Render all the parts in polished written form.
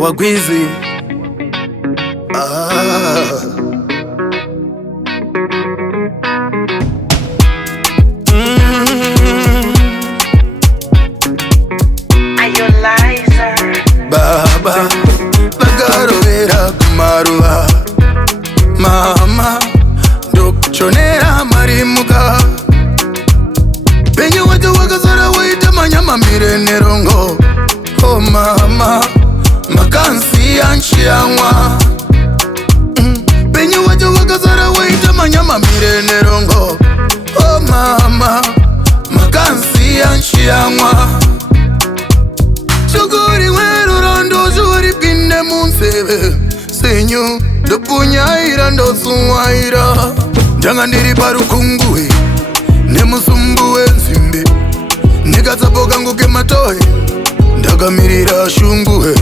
Wagwizi Baba Bagarovera kumaruwa Mama Dokuchonera marimuka Penye watu wakazara waita manyama mire nerongo Oh mama Makansi anchi yanwa Penye watu wakazara waita manyama mire nerongo Oh mama Makansi anchi yanwa Shuguri weru rondo shuri pinde munsebe Senyu Dopunyaira ndo suwaira Janga ndiri parukungue Nemusumbuwe nzimbe Nikazaboga nguke matoe Ndagamirira shunguwe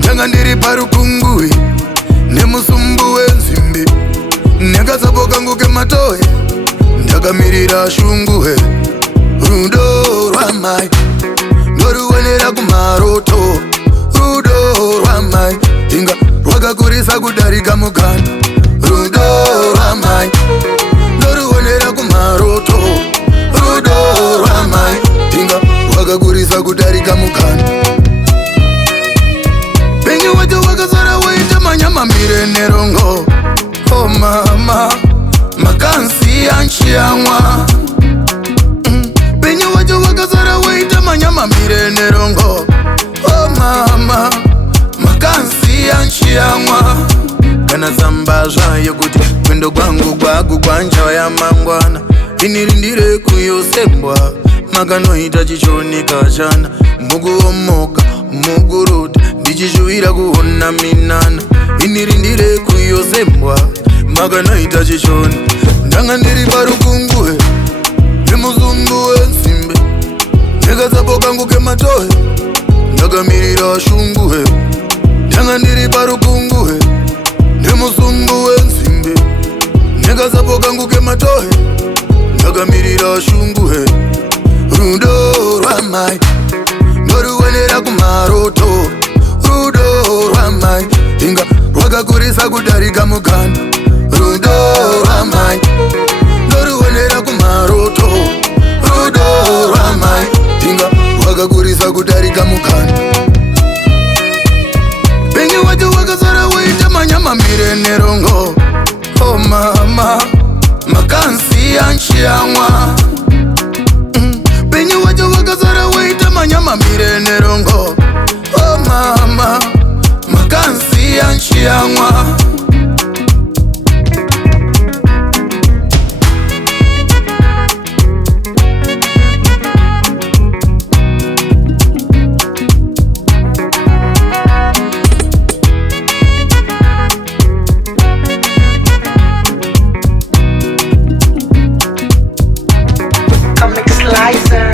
Janga ndiri parukungue Nemusumbuwe nzimbe Nikazaboga nguke matoe Ndagamirira shunguwe Rudo rwamai Noruwenera kumaroto Rudo rwamai Inga rwakakurisa kudarika mukanda Rudo rwamai Noruwenera kumaroto Rudo rwamai Inga rwakakurisa kudarika mukanda Penye watu wakazara waita manyama mire nerongo Oh mama Makansi anchi yanwa Penye watu wakazara waita manyama mire nerongo Oh mama Makansi anchi yanwa Kana zambazha yokuti Kwendo kwangu kwagu kwanja ya mangwana Inirindire kuyosembwa Magano ita chichonika chana Mugu omoka, mugu rudi Ndichichuira kuhona minana Inirindire kuyosembwa Magano ita chichoni Ndanga ndiri parukungue Nemuzumbuwe nsimbe Nekazaboka nguke matoe Ndagamirira shunguwe Ndanga ndiri parukungue Nemusumbuwe nsimbe Nekazaboka nguke matoe Ndagamirira shunguwe Rudo rwamai Noruwenera kumaroto Rudo rwamai Inga rwakakurisa kudarika mukanda Rudo rwamai Noruwenera kumaroto Rudo rwamai Inga rwakakurisa kudarika mukanda Penye watu wakazara waita manyama mire nerongo anshiamwa penyu wacho wakazara waita manyama mire nerongo. Oh mama, makansi anshiamwa. Slicer.